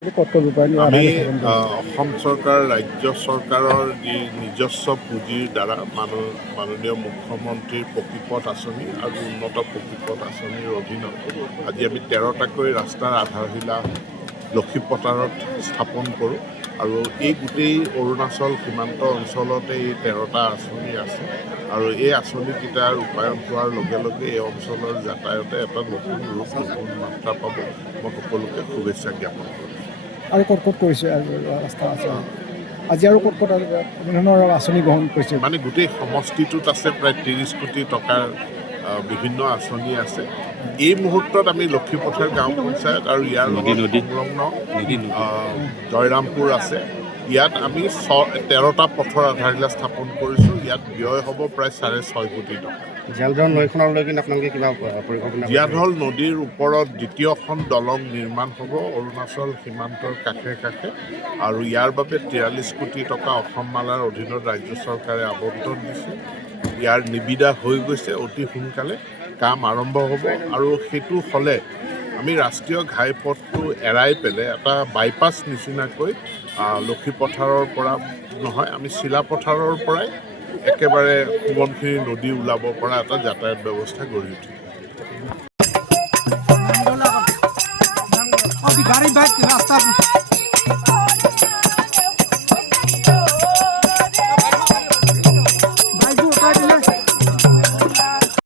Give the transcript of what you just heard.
আমি অসম চৰকাৰ ৰাজ্য চৰকাৰৰ যি নিজস্ব পুঁজিৰ দ্বাৰা মাননীয় মুখ্যমন্ত্ৰীৰ পকীপথ আঁচনি আৰু উন্নত পকীপথ আঁচনিৰ অধীনত আজি আমি 13টাকৈ ৰাস্তাৰ আধাৰশিলা লক্ষীপথাৰত স্থাপন কৰোঁ আৰু এই গোটেই অৰুণাচল সীমান্ত অঞ্চলতে এই 13টা আঁচনি আছে আৰু এই আঁচনিকেইটাৰ ৰূপায়ণ হোৱাৰ লগে লগে এই অঞ্চলৰ যাতায়াতে এটা নতুন ৰূপ নতুন মাত্ৰা পাব। মই সকলোকে শুভেচ্ছা জ্ঞাপন কৰোঁ। আৰু ক'ত কৰিছে ৰাস্তা আছে আজি আৰু ক'ত ধৰণৰ আঁচনি গ্ৰহণ কৰিছে মানে গোটেই সমষ্টিটোত আছে প্ৰায় 30 কোটি টকাৰ বিভিন্ন আঁচনি আছে। এই মুহূৰ্তত আমি লক্ষীপথাৰ গাঁও পঞ্চায়ত আৰু ইয়াৰ লগত সংলগ্ন জয়ৰামপুৰ আছে। ইয়াত আমি 13টা পথৰ আধাৰশিলা স্থাপন কৰিছোঁ। ইয়াত ব্যয় হ'ব প্ৰায় 6.5 কোটি টকা। জীয়াধল নৈখনলৈ কিন্তু আপোনালোকে কিবা পৰিকল্পনা জীয়াধল নদীৰ ওপৰত দ্বিতীয়খন দলং নিৰ্মাণ হ'ব অৰুণাচল সীমান্তৰ কাষে কাষে আৰু ইয়াৰ বাবে 43 কোটি টকা অসম মালাৰ অধীনত ৰাজ্য চৰকাৰে আবণ্টন দিছে। ইয়াৰ নিবিদা হৈ গৈছে, অতি সোনকালে কাম আৰম্ভ হ'ব আৰু সেইটো হ'লে আমি ৰাষ্ট্ৰীয় ঘাইপথটো এৰাই পেলাই এটা বাইপাছ নিচিনাকৈ লক্ষীপথাৰৰ পৰা নহয় আমি চিলাপথাৰৰ পৰাই একেবাৰে সোৱণশিৰি নদী ওলাব পৰা এটা যাতায়াত ব্যৱস্থা গঢ়ি উঠিব।